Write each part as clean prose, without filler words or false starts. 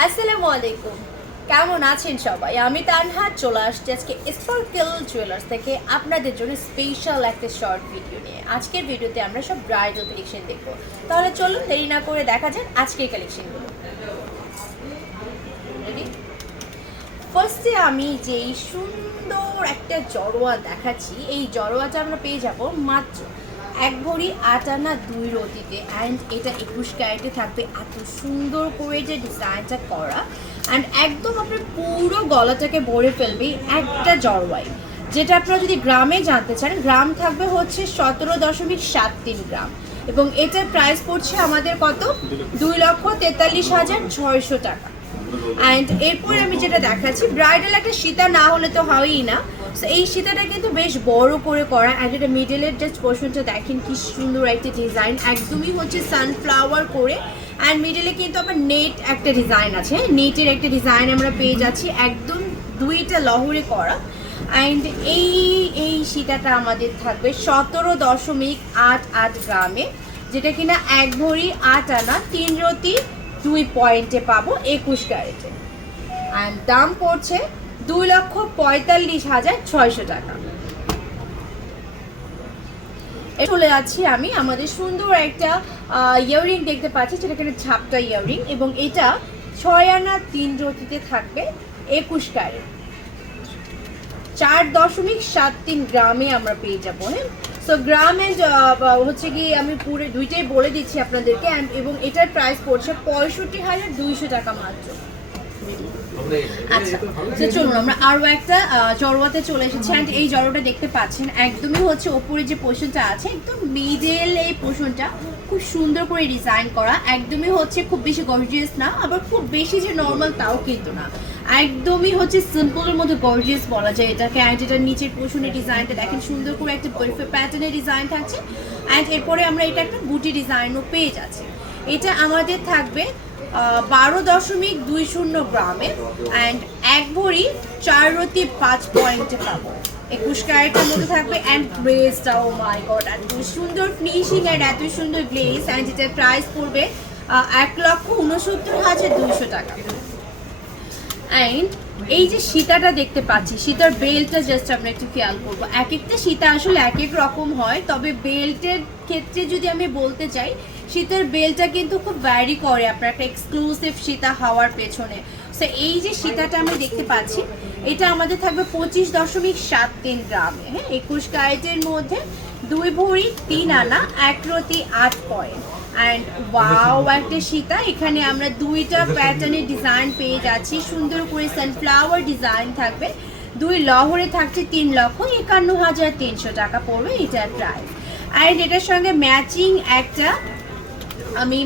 আসসালামু আলাইকুম, কেমন আছেন সবাই? আমি তানহা চলে আসছি আজকে স্পার্কেল জুয়েলার্স থেকে আপনাদের জন্য স্পেশাল একটা শর্ট ভিডিও নিয়ে। আজকের ভিডিওতে আমরা সব ব্রাইডাল কালেকশন দেখব। তাহলে চলুন দেরি না করে দেখা যাক আজকের কালেকশনগুলো। রেডি? ফার্স্টে আমি যেই সুন্দর একটা জড়োয়া দেখাচ্ছি, এই জড়োয়াটা আমরা পেয়ে যাব মাত্র 1 ভরি 8 আনা 2 রতিতে। অ্যান্ড এটা 21 ক্যারেটে থাকবে। এত সুন্দর করে যে ডিজাইনটা করা, অ্যান্ড একদম আপনার পুরো গলাটাকে ভরে ফেলবে একটা জড়োয়াই। যেটা আপনারা যদি গ্রামে জানতে চান, গ্রাম থাকবে হচ্ছে 17.73 গ্রাম, এবং এটার প্রাইস পড়ছে আমাদের কত? 2,43,600 টাকা। অ্যান্ড এরপর আমি যেটা দেখাচ্ছি, ব্রাইডাল একটা সীতা না হলে তো হয়ই না। সো এই সীতাটা কিন্তু বেশ বড় করে করা, অ্যান্ড এটা মিডলের জাস্ট পোর্শনটা দেখেন কি সুন্দর একটা ডিজাইন, একদমই হচ্ছে সানফ্লাওয়ার করে। অ্যান্ড মিডলে কিন্তু আবার নেট একটা ডিজাইন আছে, নেটের একটা ডিজাইন আমরা পেয়ে যাচ্ছি, একদম দুইটা লহরে করা। অ্যান্ড এই সীতাটা আমাদের থাকবে 17.88 গ্রামে, যেটা কিনা 1 ভরি 8 আনা 3 রতি 2 পয়েন্টে পাবো 21 ক্যারেটে। অ্যান্ড দাম পড়ছে 2,45,600 টাকা। চলে যাচ্ছি আমি আমাদের সুন্দর একটা ইয়াররিং দেখতে পাচ্ছি, যেটা কিনা ঝাপটা ইয়াররিং, এবং এটা 6 আনা 3 রতিতে থাকবে 21 ক্যারেট, 4.73 গ্রামে আমরা পেয়ে যাবো। হ্যাঁ, সো গ্রাম অ্যান্ড হচ্ছে কি আমি পুরো দুইটাই বলে দিচ্ছি আপনাদেরকে। এবং এটার প্রাইস পড়ছে 65,200 টাকা মাত্র। আচ্ছা, তো চলুন আমরা আরও একটা জড়োয়াতে চলে এসেছি। অ্যান্ড এই জড়োটা দেখতে পাচ্ছেন, একদমই হচ্ছে ওপরে যে পোর্শনটা আছে, একদম মিডল এই পোর্শনটা খুব সুন্দর করে ডিজাইন করা, একদমই হচ্ছে খুব বেশি গর্জিয়াস না, আবার খুব বেশি যে নর্মাল তাও কিন্তু না, একদমই হচ্ছে সিম্পলের মধ্যে গর্জিয়াস বলা যায় এটাকে। অ্যান্ড এটার নিচের পোর্শনের ডিজাইনটা দেখেন, সুন্দর করে একটা প্যাটার্নের ডিজাইন থাকছে। অ্যান্ড এরপরে আমরা এটা একটা বুটি ডিজাইনও পেয়ে যাচ্ছি। এটা আমাদের থাকবে 12.20 গ্রামে, অ্যান্ড 1 ভরি 4 রতি 5 পয়েন্টে পাবো। 21 ক্যারেটের মধ্যে থাকবে। অ্যান্ড গ্লেজটা, ও মাই গড, এত সুন্দর ফিনিশিং অ্যান্ড এত সুন্দর গ্লেজ। অ্যান্ড এটার প্রাইস পড়বে 1,69,200 টাকা। অ্যান্ড এই যে সীতাটা দেখতে পাচ্ছি, সীতার বেল্টটা জাস্ট আমরা একটু খেয়াল করবো। এক একটা সীতা আসলে এক এক রকম হয়, তবে বেল্টের ক্ষেত্রে যদি আমি বলতে চাই, সীতার বেল্টটা কিন্তু খুব ভ্যারি করে আপনার একটা এক্সক্লুসিভ সীতা হওয়ার পেছনে। সো এই যে সীতাটা আমি দেখতে পাচ্ছি, এটা আমাদের থাকবে 25.73 গ্রামে। হ্যাঁ, 21 ক্যারেটের মধ্যে 2 ভরি 3 আনা 1 রতি 8 পয়েন্ট। অ্যান্ড ওয়াও, একটা সীতা। এখানে আমরা দুইটা প্যাটার্নের ডিজাইন পেয়ে যাচ্ছি, সুন্দর করে সানফ্লাওয়ার ডিজাইন থাকবে, 2 লহরে থাকছে 3,51,300 টাকা পড়বে এটার প্রাইস। অ্যান্ড এটার সঙ্গে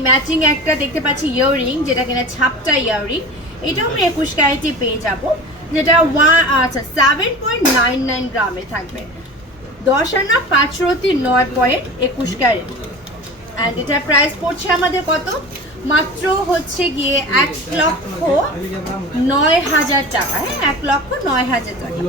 ম্যাচিং একটা দেখতে পাচ্ছি ইয়াররিং, যেটা কিনা ঝাপটা ইয়াররিং। এটাও আমরা 21 ক্যারেটে পেয়ে যাব, যেটা 7.99 গ্রামে থাকবে, 10 আনা 5 রতি 9 পয়েন্ট 21 ক্যারেট। অ্যান্ড এটার প্রাইস পড়ছে আমাদের কত? মাত্র হচ্ছে গিয়ে 1,09,000 টাকা। হ্যাঁ, 1,09,000 টাকা।